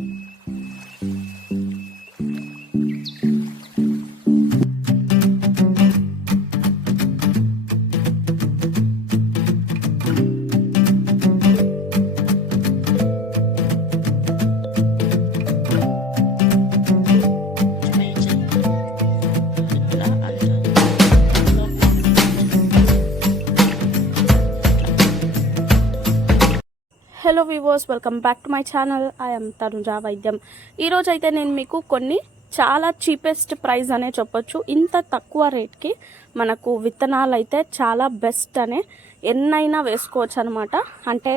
Mm-hmm. Hello వివోస్ welcome back to my channel. I'm Tanuja వైద్యం ఈరోజు అయితే నేను మీకు కొన్ని చాలా చీపెస్ట్ ప్రైస్ అనే చెప్పొచ్చు. ఇంత తక్కువ రేట్కి మనకు విత్తనాలు అయితే చాలా బెస్ట్ అనే ఎన్నైనా వేసుకోవచ్చు అనమాట అంటే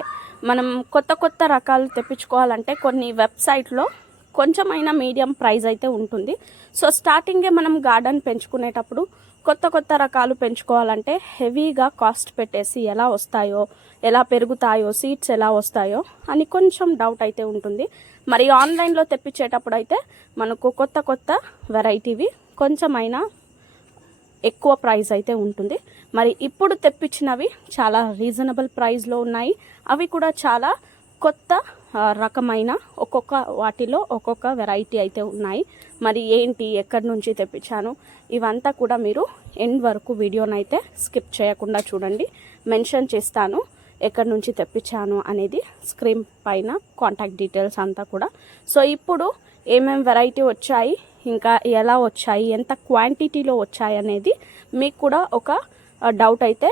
మనం కొత్త కొత్త రకాలు తెప్పించుకోవాలంటే కొన్ని వెబ్సైట్లో కొంచెమైనా మీడియం ప్రైస్ అయితే ఉంటుంది. సో స్టార్టింగే మనం గార్డెన్ పెంచుకునేటప్పుడు కొత్త కొత్త రకాలు పెంచుకోవాలంటే హెవీగా కాస్ట్ పెట్టేసి ఎలా వస్తాయో ఎలా పెరుగుతాయో సీడ్స్ ఎలా వస్తాయో అని కొంచెం డౌట్ అయితే ఉంటుంది. మరి ఆన్లైన్లో తెప్పించేటప్పుడు అయితే మనకు కొత్త కొత్త వెరైటీవి కొంచెమైనా ఎక్కువ ప్రైస్ అయితే ఉంటుంది. మరి ఇప్పుడు తెప్పించినవి చాలా రీజనబుల్ ప్రైస్లో ఉన్నాయి. అవి కూడా చాలా కొత్త రకమైన ఒక్కొక్క వాటిలో ఒక్కొక్క వెరైటీ అయితే ఉన్నాయి. మరి ఏంటి ఎక్కడి నుంచి తెప్పించాను ఇవంతా కూడా మీరు ఎండ్ వరకు వీడియోనైతే స్కిప్ చేయకుండా చూడండి. మెన్షన్ చేస్తాను ఎక్కడి నుంచి తెప్పించాను అనేది స్క్రీన్ పైన కాంటాక్ట్ డీటెయిల్స్ అంతా కూడా. సో ఇప్పుడు ఏమేమి వెరైటీ వచ్చాయి ఇంకా ఎలా వచ్చాయి ఎంత క్వాంటిటీలో వచ్చాయి అనేది మీకు కూడా ఒక డౌట్ అయితే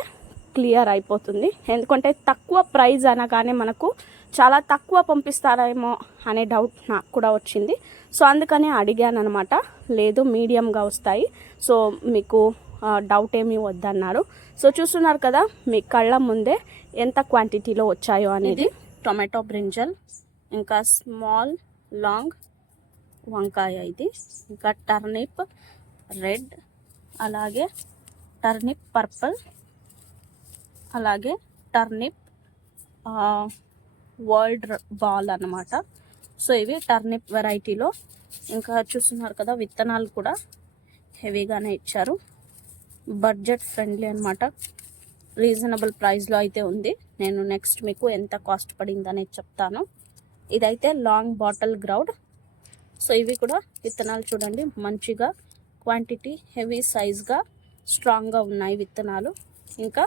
క్లియర్ అయిపోతుంది. ఎందుకంటే తక్కువ ప్రైజ్ అనగానే మనకు చాలా తక్కువ పంపిస్తారేమో అనే డౌట్ నాకు కూడా వచ్చింది. సో అందుకనే అడిగాను అనమాట లేదు మీడియంగా వస్తాయి. సో మీకు డౌట్ ఏమీ వద్దన్నారు. సో చూస్తున్నారు కదా మీ కళ్ళ ముందే ఎంత క్వాంటిటీలో వచ్చాయో అనేది. టొమాటో బ్రింజల్ ఇంకా స్మాల్ లాంగ్ వంకాయ ఇది. ఇంకా టర్నిప్ రెడ్ అలాగే టర్నిప్ పర్పుల్ అలాగే టర్నిప్ వరల్డ్ బాల్ అనమాట సో ఇవి టర్నిప్ వెరైటీలో. ఇంకా చూస్తున్నారు కదా విత్తనాలు కూడా హెవీగానే ఇచ్చారు. బడ్జెట్ ఫ్రెండ్లీ అనమాట రీజనబుల్ ప్రైస్లో అయితే ఉంది. నేను నెక్స్ట్ మీకు ఎంత కాస్ట్ పడిందనే చెప్తాను. ఇదైతే లాంగ్ బాటిల్ గ్రౌడ్. సో ఇవి కూడా విత్తనాలు చూడండి మంచిగా క్వాంటిటీ హెవీ సైజ్గా స్ట్రాంగ్గా ఉన్నాయి విత్తనాలు. ఇంకా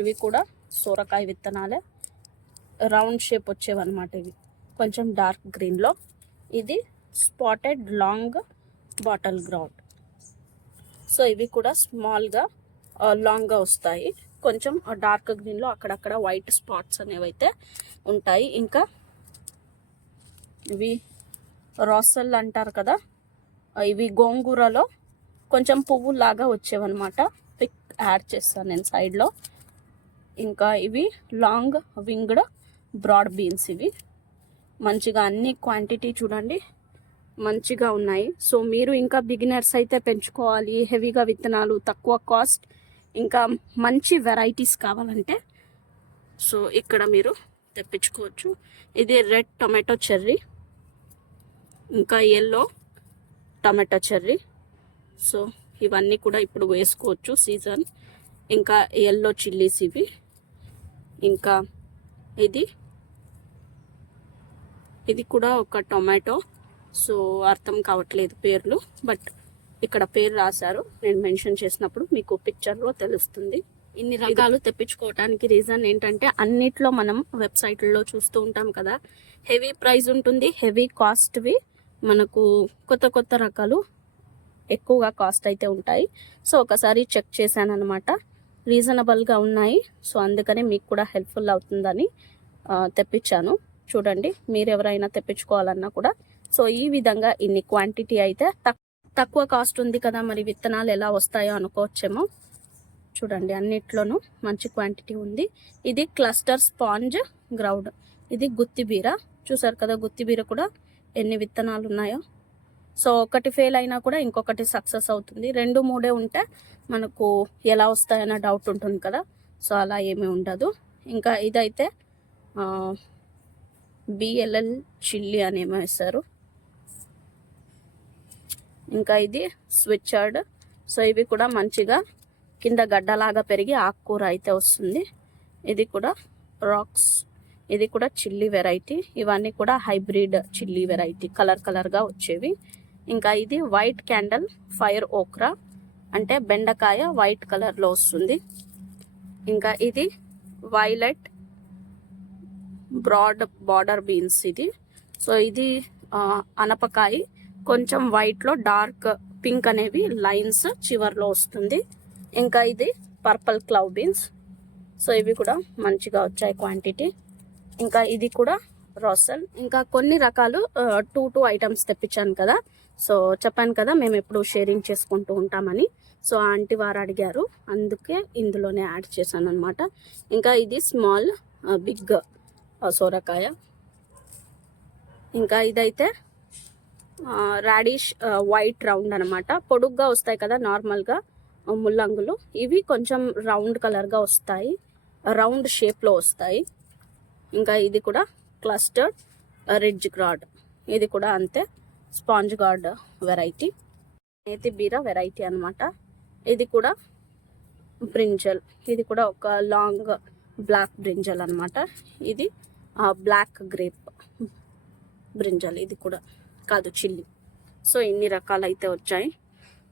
ఇవి కూడా సోరకాయ విత్తనాలే. రౌండ్ షేప్ వచ్చేవన్నమాట ఇవి. కొంచెం డార్క్ గ్రీన్లో. ఇది spotted long bottle ground. So ఇవి కూడా స్మాల్గా లాంగ్గా వస్తాయి. కొంచెం డార్క్ గ్రీన్లో అక్కడక్కడ వైట్ స్పాట్స్ అనేవి అయితే ఉంటాయి. ఇంకా ఇవి రాసల్ అంటారు కదా ఇవి గోంగూరలో కొంచెం పువ్వులాగా వచ్చేవన్నమాట. పిక్ యాడ్ చేస్తాను నేను సైడ్లో. ఇంకా ఇవి లాంగ్ వింగ్డ్ బ్రాడ్ బీన్స్ ఇవి. మంచిగా అన్ని క్వాంటిటీ చూడండి. మంచిగా ఉన్నాయి. సో మీరు ఇంకా బిగినర్స్ అయితే పెంచుకోవాలి. హెవీగా విత్తనాలు తక్కువ కాస్ట్ ఇంకా మంచి వెరైటీస్ కావాలంటే సో ఇక్కడ మీరు తెప్పించుకోవచ్చు. ఇది రెడ్ టొమాటో చెర్రీ ఇంకా ఎల్లో టమాటో చెర్రీ సో ఇవన్నీ కూడా ఇప్పుడు వేసుకోవచ్చు సీజన్ ఇంకా ఎల్లో చిల్లీస్ ఇవి. ఇంకా ఇది. ఇది కూడా ఒక టొమాటో. సో అర్థం కావట్లేదు పేర్లు బట్ ఇక్కడ పేరు రాశారు. నేను మెన్షన్ చేసినప్పుడు మీకు పిక్చర్లో తెలుస్తుంది. ఇన్ని రకాలు తెప్పించుకోవటానికి రీజన్ ఏంటంటే అన్నిట్లో మనం వెబ్సైట్లలో చూస్తూ ఉంటాం కదా. హెవీ ప్రైస్ ఉంటుంది హెవీ కాస్ట్వి. మనకు కొత్త కొత్త రకాలు ఎక్కువగా కాస్ట్ అయితే ఉంటాయి. సో ఒకసారి చెక్ చేశాను అనమాట రీజనబుల్గా ఉన్నాయి. సో అందుకని మీకు కూడా హెల్ప్ఫుల్ అవుతుందని తెప్పించాను. చూడండి మీరు ఎవరైనా తెప్పించుకోవాలన్నా కూడా. సో ఈ విధంగా ఇన్ని క్వాంటిటీ అయితే తక్- తక్కువ కాస్ట్ ఉంది కదా మరి విత్తనాలు ఎలా వస్తాయో అనుకోవచ్చేమో. చూడండి అన్నిట్లోనూ మంచి క్వాంటిటీ ఉంది. ఇది క్లస్టర్ స్పాంజ్ గ్రౌండ్. ఇది గుత్తిబీర చూసారు కదా గుత్తిబీర కూడా ఎన్ని విత్తనాలు ఉన్నాయో సో ఒకటి ఫెయిల్ అయినా కూడా ఇంకొకటి సక్సెస్ అవుతుంది. రెండు మూడే ఉంటే మనకు ఎలా వస్తాయన్న డౌట్ ఉంటుంది కదా. సో అలా ఏమీ ఉండదు. ఇంకా ఇదైతే బిఎల్ఎల్ చిల్లీ అని ఏమో వేస్తారు ఇంకా ఇది స్విచ్చార్డ్ సో ఇవి కూడా మంచిగా కింద గడ్డలాగా పెరిగి ఆకుకూర అయితే వస్తుంది. ఇది కూడా రాక్స్ ఇది కూడా చిల్లీ వెరైటీ ఇవన్నీ కూడా హైబ్రిడ్ చిల్లీ వెరైటీ కలర్ కలర్గా వచ్చేవి. ఇంకా ఇది వైట్ క్యాండల్ ఫైర్ ఓక్రా అంటే బెండకాయ వైట్ కలర్లో వస్తుంది. ఇంకా ఇది వైలెట్ బ్రాడ్ బార్డర్ బీన్స్ ఇది. సో ఇది అనపకాయ. కొంచెం వైట్లో డార్క్ పింక్ అనేవి లైన్స్ చివర్లో వస్తుంది. ఇంకా ఇది పర్పల్ క్లవ్ బీన్స్. సో ఇవి కూడా మంచిగా వచ్చాయి క్వాంటిటీ. ఇంకా ఇది కూడా రోసల్. ఇంకా కొన్ని రకాలు టూ టూ ఐటమ్స్ తెప్పించాను కదా. సో చెప్పాను కదా మేము ఎప్పుడు షేరింగ్ చేసుకుంటూ ఉంటామని. సో ఆంటీ వారు అడిగారు అందుకే ఇందులోనే యాడ్ చేశాను అనమాట ఇంకా ఇది స్మాల్ బిగ్ సోరకాయ. ఇంకా ఇదైతే రాడిష్ వైట్ రౌండ్ అనమాట పొడుగ్గా వస్తాయి కదా నార్మల్గా ముల్లంగులు. ఇవి కొంచెం రౌండ్ కలర్గా వస్తాయి రౌండ్ షేప్లో వస్తాయి. ఇంకా ఇది కూడా క్లస్టర్డ్ రిడ్జ్ క్రాడ్ ఇది కూడా అంతే. స్పాంజ్ గార్డ్ వెరైటీ నేతి బీర వెరైటీ అనమాట ఇది కూడా బ్రింజల్ ఇది కూడా ఒక లాంగ్ బ్లాక్ బ్రింజల్ అనమాట ఇది బ్లాక్ గ్రేప్ బ్రింజల్ ఇది కూడా కాదు చిల్లీ. సో ఇన్ని రకాలైతే వచ్చాయి.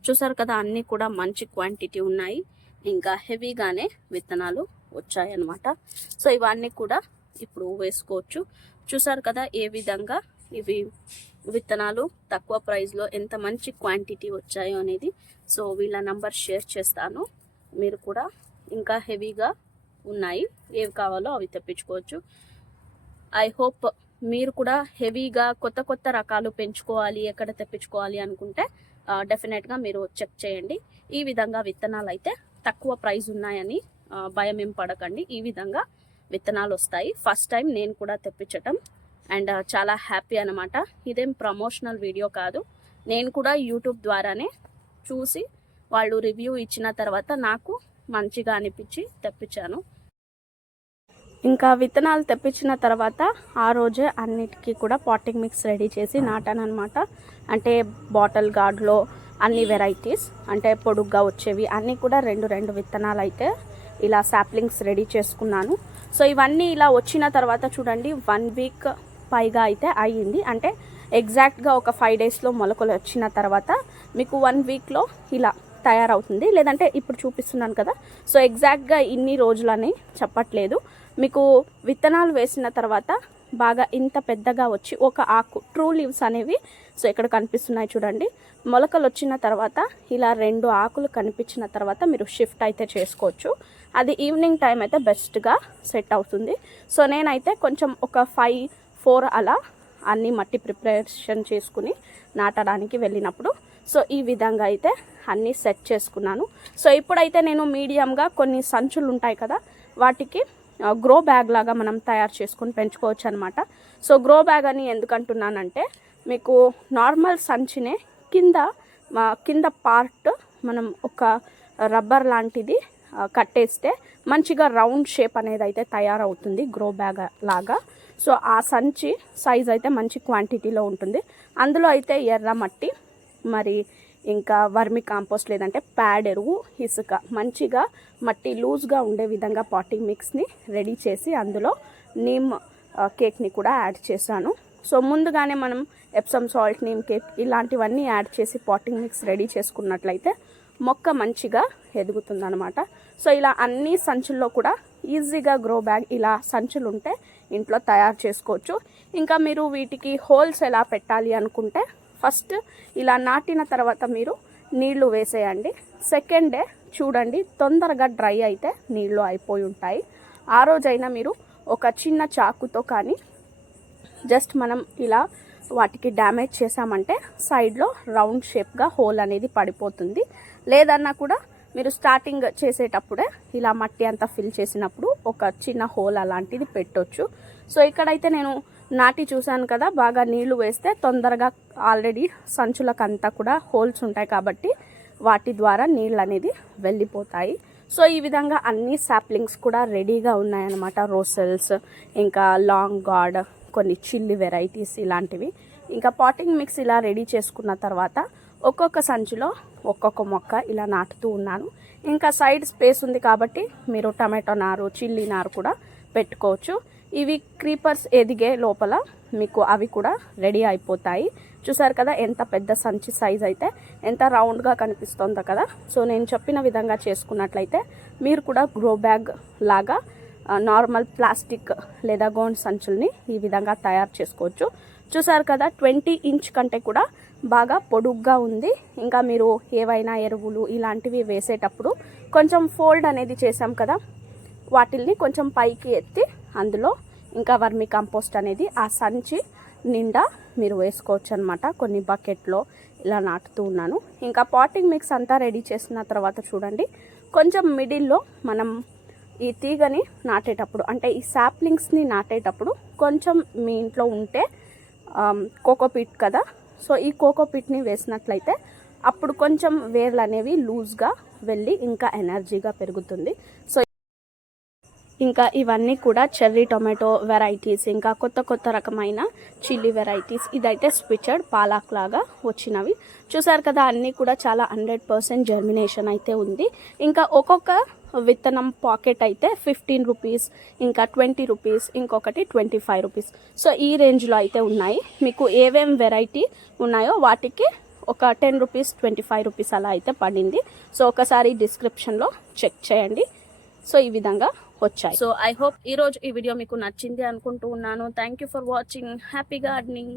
చూసారు కదా అన్నీ కూడా మంచి క్వాంటిటీ ఉన్నాయి. ఇంకా హెవీగానే విత్తనాలు వచ్చాయి అన్నమాట సో ఇవన్నీ కూడా ఇప్పుడు వేసుకోవచ్చు. చూసారు కదా ఏ విధంగా ఇవి విత్తనాలు తక్కువ ప్రైస్లో ఎంత మంచి క్వాంటిటీ వచ్చాయో అనేది. సో వీళ్ళ నంబర్ షేర్ చేస్తాను. మీరు కూడా ఇంకా హెవీగా ఉన్నాయి. ఏవి కావాలో అవి తెప్పించుకోవచ్చు. ఐ హోప్ మీరు కూడా హెవీగా కొత్త కొత్త రకాలు పెంచుకోవాలి ఎక్కడ తెప్పించుకోవాలి అనుకుంటే డెఫినెట్గా మీరు చెక్ చేయండి. ఈ విధంగా విత్తనాలు అయితే తక్కువ ప్రైస్ ఉన్నాయని భయం ఏం పడకండి. ఈ విధంగా విత్తనాలు వస్తాయి. ఫస్ట్ టైం నేను కూడా తెప్పించటం అండ్ చాలా హ్యాపీ అనమాట ఇదేం ప్రమోషనల్ వీడియో కాదు. నేను కూడా యూట్యూబ్ ద్వారానే చూసి వాళ్ళు రివ్యూ ఇచ్చిన తర్వాత నాకు మంచిగా అనిపించి తెప్పించాను. ఇంకా విత్తనాలు తెప్పించిన తర్వాత ఆ రోజే అన్నిటికీ కూడా పాటింగ్ మిక్స్ రెడీ చేసి నాటాను అనమాట అంటే బాటిల్ గార్డ్లో అన్ని వెరైటీస్ అంటే పొడుగ్గా వచ్చేవి అన్నీ కూడా రెండు రెండు విత్తనాలు అయితే ఇలా సాప్లింగ్స్ రెడీ చేసుకున్నాను. సో ఇవన్నీ ఇలా వచ్చిన తర్వాత చూడండి వన్ వీక్ పైగా అయితే అయ్యింది. అంటే ఎగ్జాక్ట్గా ఒక ఫైవ్ డేస్లో మొలకలు వచ్చిన తర్వాత మీకు వన్ వీక్లో ఇలా తయారవుతుంది. లేదంటే ఇప్పుడు చూపిస్తున్నాను కదా. సో ఎగ్జాక్ట్గా ఇన్ని రోజులని చెప్పట్లేదు. మీకు విత్తనాలు వేసిన తర్వాత బాగా ఇంత పెద్దగా వచ్చి ఒక ఆకు ట్రూ లీవ్స్ అనేవి సో ఇక్కడ కనిపిస్తున్నాయి చూడండి. మొలకలు వచ్చిన తర్వాత ఇలా రెండు ఆకులు కనిపించిన తర్వాత మీరు షిఫ్ట్ అయితే చేసుకోవచ్చు. అది ఈవినింగ్ టైం అయితే బెస్ట్గా సెట్ అవుతుంది. సో నేనైతే కొంచెం ఒక ఫైవ్ ఫోర్ అలా అన్ని మట్టి ప్రిపరేషన్ చేసుకుని నాటడానికి వెళ్ళినప్పుడు. సో ఈ విధంగా అయితే అన్నీ సెట్ చేసుకున్నాను. సో ఇప్పుడైతే నేను మీడియంగా కొన్ని సంచులు ఉంటాయి కదా వాటికి గ్రో బ్యాగ్ లాగా మనం తయారు చేసుకొని పెంచుకోవచ్చు అనమాట సో గ్రో బ్యాగ్ అని ఎందుకంటున్నానంటే మీకు నార్మల్ సంచినే కింద కింద పార్ట్ మనం ఒక రబ్బర్ లాంటిది కట్టేస్తే మంచిగా రౌండ్ షేప్ అనేది అయితే తయారవుతుంది గ్రో బ్యాగ్ లాగా. సో ఆ సంచి సైజ్ అయితే మంచి క్వాంటిటీలో ఉంటుంది. అందులో అయితే ఎర్ర మట్టి మరి ఇంకా వర్మి కాంపోస్ట్ లేదంటే ప్యాడ్ ఎరువు ఇసుక. మంచిగా మట్టి లూజ్గా ఉండే విధంగా పాటింగ్ మిక్స్ని రెడీ చేసి అందులో నీమ్ కేక్ని కూడా యాడ్ చేశాను. సో ముందుగానే మనం ఎప్సమ్ సాల్ట్ నీమ్ కేక్ ఇలాంటివన్నీ యాడ్ చేసి పాటింగ్ మిక్స్ రెడీ చేసుకున్నట్లయితే మొక్క మంచిగా ఎదుగుతుందనమాట సో ఇలా అన్ని సంచుల్లో కూడా ఈజీగా గ్రో బ్యాగ్ ఇలా సంచులు ఉంటే ఇంట్లో తయారు చేసుకోవచ్చు. ఇంకా మీరు వీటికి హోల్స్ ఎలా పెట్టాలి అనుకుంటే ఫస్ట్ ఇలా నాటిన తర్వాత మీరు నీళ్ళు వేసేయండి. సెకండ్ డే చూడండి తొందరగా డ్రై అయితే నీళ్ళు అయిపోయి ఉంటాయి. ఆ రోజైనా మీరు ఒక చిన్న చాకుతో కానీ జస్ట్ మనం ఇలా వాటికి డ్యామేజ్ చేసామంటే సైడ్లో రౌండ్ షేప్గా హోల్ అనేది పడిపోతుంది. లేదన్నా కూడా మీరు స్టార్టింగ్ చేసేటప్పుడే ఇలా మట్టి అంతా ఫిల్ చేసినప్పుడు ఒక చిన్న హోల్ అలాంటిది పెట్టొచ్చు. సో ఇక్కడైతే నేను నాటి చూశాను కదా బాగా నీళ్ళు వేస్తే తొందరగా ఆల్రెడీ సంచులకంతా కూడా హోల్స్ ఉంటాయి కాబట్టి వాటి ద్వారా నీళ్ళు అనేది వెళ్ళిపోతాయి. సో ఈ విధంగా అన్ని సాప్లింగ్స్ కూడా రెడీగా ఉన్నాయన్నమాట. రోసెల్స్ ఇంకా లాంగ్ గార్డ్ కొన్ని చిల్లి వెరైటీస్ ఇలాంటివి. ఇంకా పాటింగ్ మిక్స్ ఇలా రెడీ చేసుకున్న తర్వాత ఒక్కొక్క సంచిలో ఒక్కొక్క మొక్క ఇలా నాటుతూ ఉన్నాను. ఇంకా సైడ్ స్పేస్ ఉంది కాబట్టి మీరు టమాటో నారు చిల్లీ నారు కూడా పెట్టుకోవచ్చు. ఇవి క్రీపర్స్ ఎదిగే లోపల మీకు అవి కూడా రెడీ అయిపోతాయి. చూసారు కదా ఎంత పెద్ద సంచి సైజ్ అయితే ఎంత రౌండ్గా కనిపిస్తుందో కదా. సో నేను చెప్పిన విధంగా చేసుకున్నట్లయితే మీరు కూడా గ్రో బ్యాగ్ లాగా నార్మల్ ప్లాస్టిక్ లేదా గోండ్ సంచుల్ని ఈ విధంగా తయారు చేసుకోవచ్చు. చూసారు కదా ట్వంటీ ఇంచ్ కంటే కూడా బాగా పొడుగ్గా ఉంది. ఇంకా మీరు ఏవైనా ఎరువులు ఇలాంటివి వేసేటప్పుడు కొంచెం ఫోల్డ్ అనేది చేసాం కదా వాటిల్ని కొంచెం పైకి ఎత్తి అందులో ఇంకా వర్మి కంపోస్ట్ అనేది ఆ సంచి నిండా మీరు వేసుకోవచ్చు అనమాట కొన్ని బకెట్లో ఇలా నాటుతూ ఉన్నాను. ఇంకా పాటింగ్ మిక్స్ అంతా రెడీ చేసిన తర్వాత చూడండి కొంచెం మిడిల్లో మనం ఈ తీగని నాటేటప్పుడు అంటే ఈ సాప్లింగ్స్ని నాటేటప్పుడు కొంచెం మీ ఇంట్లో ఉంటే కోకోపీట్ కదా సో ఈ కోకో పిట్ని వేసినట్లయితే అప్పుడు కొంచెం వేర్లు అనేవి లూజ్గా వెళ్ళి ఇంకా ఎనర్జీగా పెరుగుతుంది. సో ఇంకా ఇవన్నీ కూడా చెర్రీ టొమాటో వెరైటీస్ ఇంకా కొత్త కొత్త రకమైన చిల్లీ వెరైటీస్ ఇదైతే స్విచర్డ్ పాలాక్ లాగా వచ్చినవి. చూసారు కదా అన్నీ కూడా చాలా హండ్రెడ్ పర్సెంట్ జర్మినేషన్ అయితే ఉంది. ఇంకా ఒక్కొక్క విత్తనం పాకెట్ అయితే ఫిఫ్టీన్ రూపీస్ ఇంకా ట్వంటీ రూపీస్ ఇంకొకటి ట్వంటీ ఫైవ్ రూపీస్. సో ఈ రేంజ్లో అయితే ఉన్నాయి. మీకు ఏవేం వెరైటీ ఉన్నాయో వాటికి ఒక ten rupees twenty five rupees అలా అయితే పడింది. సో ఒకసారి డిస్క్రిప్షన్లో చెక్ చేయండి. సో ఈ విధంగా వచ్చాయి. సో ఐ హోప్ ఈరోజు ఈ వీడియో మీకు నచ్చింది అనుకుంటూ ఉన్నాను. Thank you for watching. Happy gardening.